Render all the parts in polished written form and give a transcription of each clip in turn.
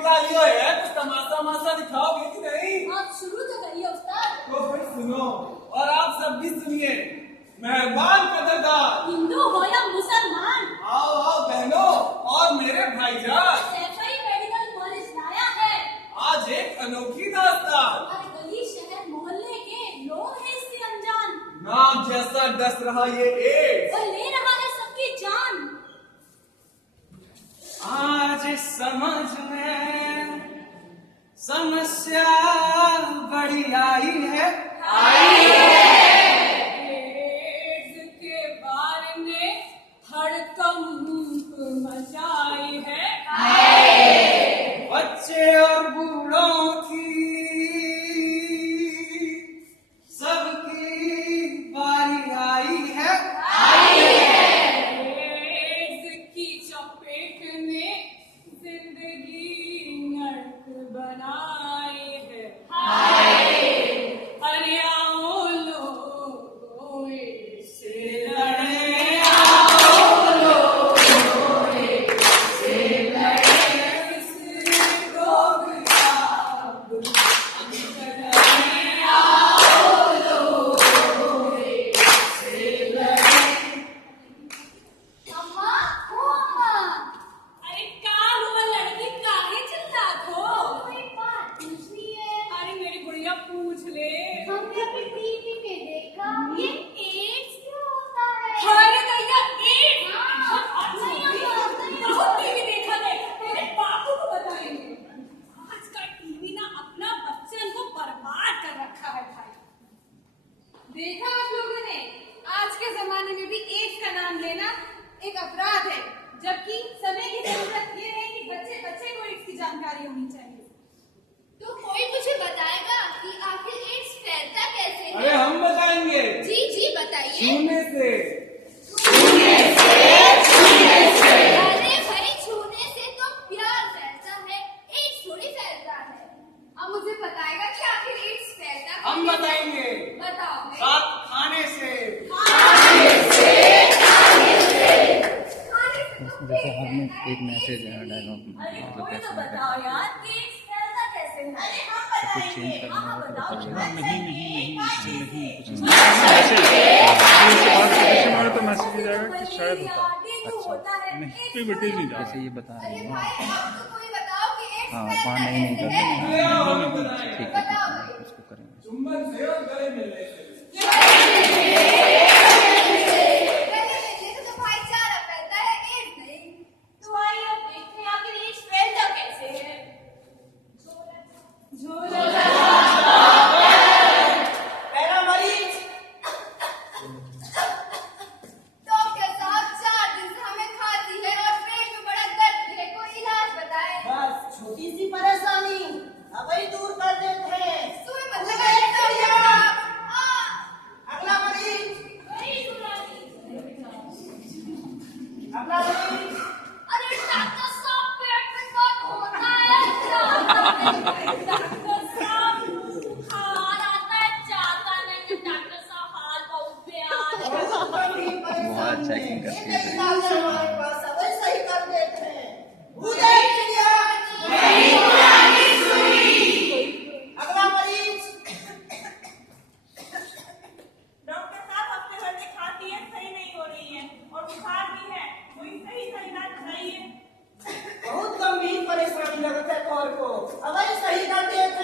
बुला लियो है, कुछ तमाशा माशा दिखाओगे कि नहीं? आप शुरू तो करिए उस्ताद। तो फिर सुनो और आप सब भी सुनिए। मेहरबान कदरदार, हिंदू हो या मुसलमान, आओ आओ बहनों और मेरे भाईजान, सैफई मेडिकल कॉलेज लाया है आज एक अनोखी दास्तान। हर गली शहर मोहल्ले के लोग हैं इससे अनजान, नाम जैसा डस रहा ये एड्स, और ले रहा है सबकी जान। आज समझ में समस्या बड़ी आई है। एड्स के बारे में हड़कंप मचाई है। बच्चे और बूढ़ों की सबकी बारी आई है। एड्स की चपेट ने जिंदगी नर्क बनाई है। अरे आओ लोगों इससे लड़े, आओ लोगों इससे लड़े, इस रोग का लड़े, आओ लोगों इससे लड़े। अम्मा, ओ अम्मा, अरे क्या हुआ लड़की, काहे चिल्लात हो? एक बात पूछनी है। अरे मेरी गुड़िया पूछ ले। हमने अपनी टीवी में देखा ये एड्स क्यों होता है? अरे भैया एड्स, नहीं, नहीं, बहुत टीवी देखा है, तेरे बापू को बताएंगे। आज का टीवी ना अपना बच्चन को बर्बाद कर रखा है भाई। देखा आप लोगों ने, आज के जमाने में भी एड्स का नाम लेना एक अपराध है, जबकि समय की जरूरत ये है कि बच्चे बच्चे को एड्स की जानकारी होनी चाहिए। तो कोई मुझे बताएगा कि आखिर एड्स फैलता कैसे अरे है? हम बताएंगे। जी जी बताइए। छूने से। अरे भाई छूने से तो प्यार फैलता है, एड्स थोड़ी फैलता है। अब मुझे बताएगा कि आखिर एड्स फैलता हम कैसे है? बताएंगे। बताओ भाई। साथ खाने से। जैसे हमने एक मैसेज है डायलॉग में, अरे मतलब कोई कैसे तो होता है? बताओ यार कि एड्स फैलता कैसे है? अरे हम कुछ चेंज बताएंगे। करना हाँ हो तो बताओ। बताइए। नहीं कुछ तो मैसेज जाएगा कि शायद होता है। नहीं कोई डिटेल नहीं जाता, जैसे ये बता रही अरे हूँ। भाई अब तो कोई बताओ कि एड्स हाँ फैलता वहाँ नहीं कैसे कर है? सकते। ठीक है इसको करेंगे। चुम्बन से और गले मिलने से। पहले तो भाईचारा फैलता है, एड्स नहीं। तो आइए अब देखते हैं आखिर एड्स फैलता कैसे है। झोला पहला मरीज। डॉक्टर साहब 4 दिन से हमें खांसी है और पेट में बड़ा दर्द है, कोई इलाज बताए। बस छोटी सी परेशानी अब ही दूर कर देते हैं। सुई मत लगाइए डॉक्टर साहब। अगला मरीज। अगला मरीज। अरे डॉक्टर साहब पेट में दर्द होता है क्या? डॉक्टर साहब बुखार आता है, जाता नहीं है। डॉक्टर साहब हाल बहुत बेहाल है। बहुत चेकिंग करती है। हमारे पास अब ही सही कर देते हैं। उदय चिड़िया। अगला मरीज। डॉक्टर साहब हफ्ते भर से खांसी है, सही नहीं हो रही है और बुखार भी है, कोई सही इलाज बताइए। बहुत गंभीर परेशानी लगता है कौर को, अब ही सही कर देते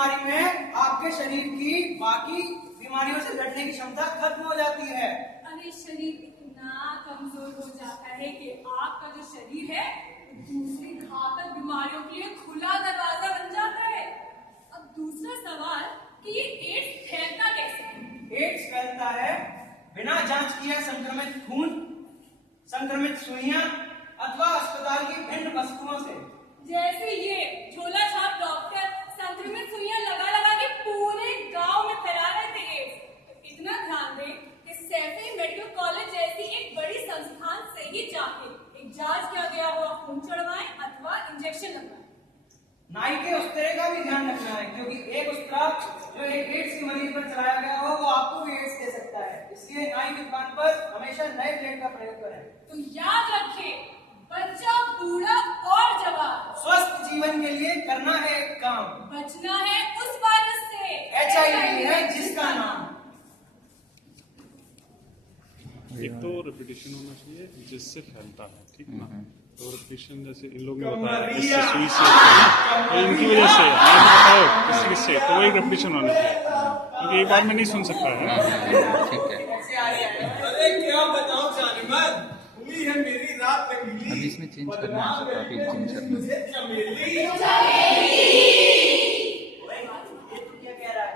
बीमारी में आपके शरीर की बाकी बीमारियों से लड़ने की क्षमता खत्म हो जाती है। अरे शरीर इतना कमजोर हो जाता है कि आपका जो शरीर है दूसरी घातक बीमारियों के लिए खुला दरवाजा बन जाता है। अब दूसरा सवाल कि ये एड्स फैलता कैसे है? एड्स फैलता है बिना जांच किए संक्रमित खून, संक्रमित सुइयां अथवा अस्पताल की भिन्न वस्तुओं से। जैसे ये झोला छाप डॉक्टर संक्रमित सुइयां लगा के पूरे गांव में फैला रहे थे एड्स। इतना ध्यान दें कि सैफई मेडिकल कॉलेज जैसी एक बड़ी संस्थान से ही जाके एक जांच किया गया हुआ खून चढ़वाएं अथवा इंजेक्शन लगवाएं। नाई के उस्तरे का भी ध्यान रखना है, क्योंकि एक उस्तरा जो एक एड्स की मरीज पर चलाया गया हो वो आपको भी एड्स दे सकता है। इसलिए नाई की दुकान पर हमेशा नए ब्लेड का प्रयोग करें। तो याद रखें, बच्चा, बूढ़ा और जवान, स्वस्थ जीवन के लिए करना है एक काम, बचना है उस वायरस से। HIV है जिसका नाम। एक तो रिपीटेशन होना चाहिए जिससे फैलता है, ठीक ना? तो रिपीटेशन जैसे इन लोगों ने बताया इससे सुई से, तो इनकी वजह से आप बताओ किससे, तो वो एक रिपीटेशन होना चाहिए, क्योंकि एक बार में नहीं सुन सकता है। अरे क्या बताऊं जानिमन, हुई है मेरी रात रंगीली। अभी इसमें चेंज करना है, टॉपिक चेंज करना है। चमेली क्या कह रहा है?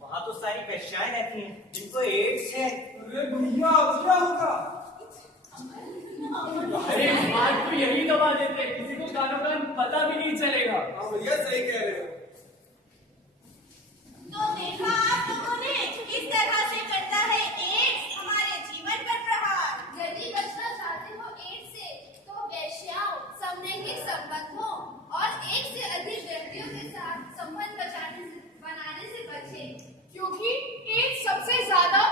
वहाँ तो सारी पहचान रहती हैं जिनको एड्स है। अरे भैया अब क्या होगा? अरे आज तो यही दबा देते, किसी को कानों का पता भी नहीं चलेगा। हाँ भैया सही कह रहे हो। तो देखा आप लोगों ने किस तरह से करता है एड्स हमारे जीवन पर प्रहार। यदि बचना चाहते हो एड्स से तो वेश्याओं, समलैंगिक संबंधों और एक से अधिक व्यक्तियों के साथ संबंध बनाने से बचें, क्योंकि एड्स सबसे ज्यादा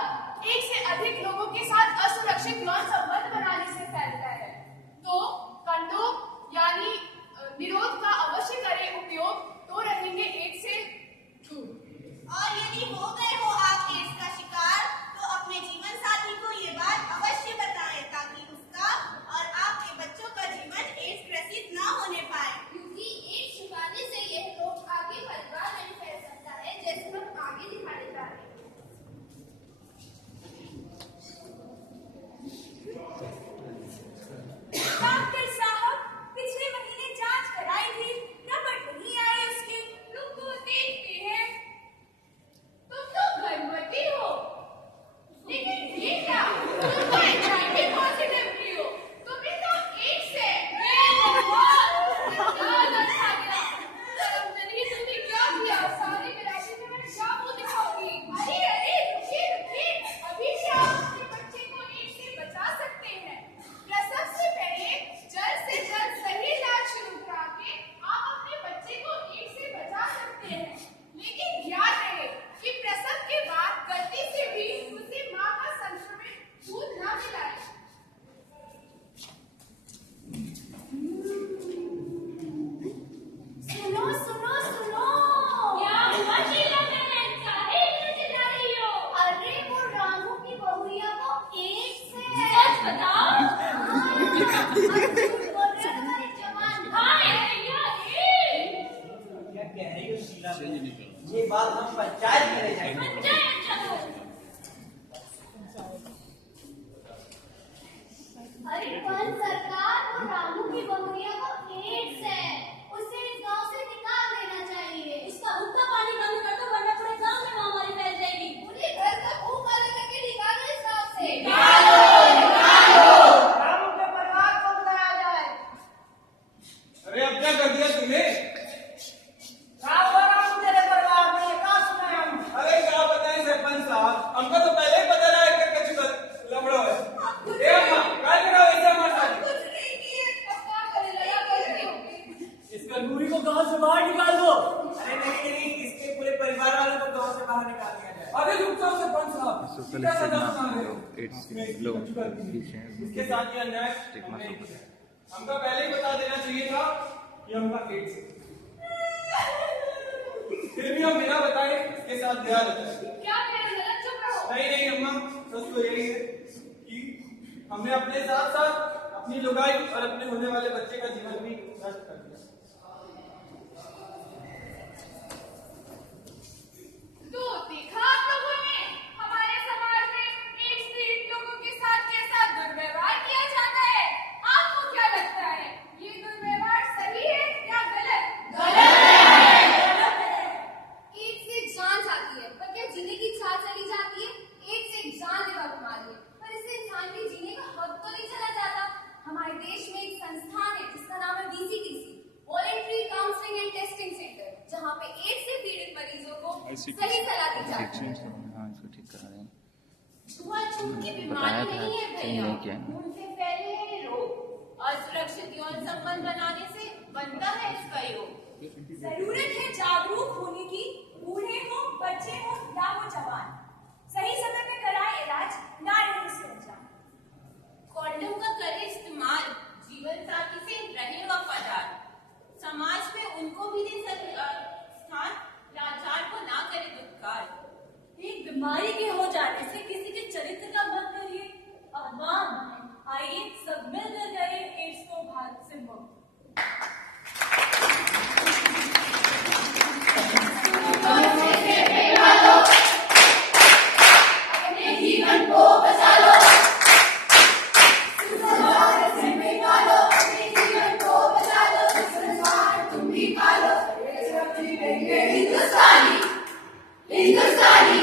एक से अधिक लोगों के साथ असुरक्षित यौन संबंध बनाने से फैलता है। तो कंडोम यानी निरोध का अवश्य करें उपयोग, तो रहेंगे एड्स से दूर। और यदि हो गए हो आप एड्स का शिकार तो अपने जीवन साथी को ये बात अवश्य बताएं, ताकि उसका और आपके बच्चों का जीवन एड्स ग्रसित न होने पाए। क्योंकि एड्स छुपाने से यह रोग आगे परिवार में फैल सकता है, जैसे हम आगे दिखाने जा रहे हैं। डॉक्टर साहब, पिछले महीने जांच कराई थी, रिपोर्ट नहीं आई उसकी। तुमको देखते हैं, तुम तो गर्भवती हो, लेकिन ये क्या, तुम तो HIV पॉजिटिव भी हो, तुम्हें तो एड्स है। याद अच्छा गया, नहीं तुमने क्या किया? सारी वैरायटी में मैंने क्या मुंह दिखाऊंगी? अरे रुकिए, अभी से आप अपने बच्चे को एड्स से बचा सकते हैं। प्रसव से पहले जल्द से जल्द सही इलाज शुरू करा के आप अपने बच्चे को एड्स से बचा सकते हैं। लेकिन याद रहे कि प्रसव के बाद गलती से भी उसे मां का संक्रमित दूध न मिलाएं। सुनो सुनो सुनो, क्या हुआ शीला बहन? काहे इतना चिल्ला रही हो? अरे वो रामू की बहुरिया को एड्स है। सच बताओ। क्या कह रही हो शीला? ये बात हम पंचायत में ले जाएंगे। अरे पर सरकार, वो रामू की बहुरिया को एड्स है, उसे इस गांव से निकाल देना चाहिए। इसका हुक्का पानी बंद कर दो, वरना पूरे गांव में महामारी फैल जाएगी। पूरे घर का भूखा लगा के निकालो इस गांव से। रामू के परिवार को बुलाया जाए। अरे अब क्या कर दिया तुमने? रामू तेरे परिवार में ये कहाँ सुना है हम? अरे क्या बताएं सरपंच साहब, हमको तो पहले ही पता रहा है कि कुछ लमड़ो है। ए अम्मा, काय करा वैसे हमारे साथ? कुछ नहीं किए, अब क्या करें, लड़ा करती हूँ। इस कलमुरी को गांव से बाहर निकाल दो। अरे नहीं, इसके पूरे परिवार वालों को गांव से बाहर निकाल दिया जाए। अरे रुक जाओ सरपंच साहब, सोशल क्या सजा स्टिग्मा सुना रहे हो? एड्स के लोगों के पीछे इसके साथ ये अन्याय स्टिग्मा हमने सोशल किया। हमको पहले ही बता देना चाहिए था कि हमका एड्स है। फिर भी हम बिना बताए इसके साथ ध्यान रखते हैं। क्या कह रहे हो? चुप रहो। नहीं अम्मा, सच तो यही है कि हमने अपने साथ साथ अपनी लुगाई और अपने होने वाले बच्चे का जीवन भी नष्ट कर दिया। सही सलाह दी जाती है। चेंज करो, हाँ इसको ठीक करा देंगे। छुआछूत की बताया बीमारी था, नहीं है सही भैया, नहीं किया है। उनसे फैले रोग। असुरक्षित यौन संबंध बनाने से बनता है इसका योग। जरूरत है जागरूक होने की, बूढ़े हो, बच्चे हो या वो जवान, सही समय पे कराए इलाज, ना रहे संजा। कॉन्डम का करे इस्तेमाल, जीवन साथी से रहे वफादार, समाज में उनको भी दे स्थान, लाचार को ना करे दुत्कार। एक बीमारी के हो जाने से किसी के चरित्र का मत करिए, अफवाह बनाएं। आइए सब मिलकर करें एड्स को भारत से मुक्त। अपने जीवन को बचा लो, अपने जीवन को बचा लो, संसार तुम भी पालो। हिंदुस्तानी, हिंदुस्तानी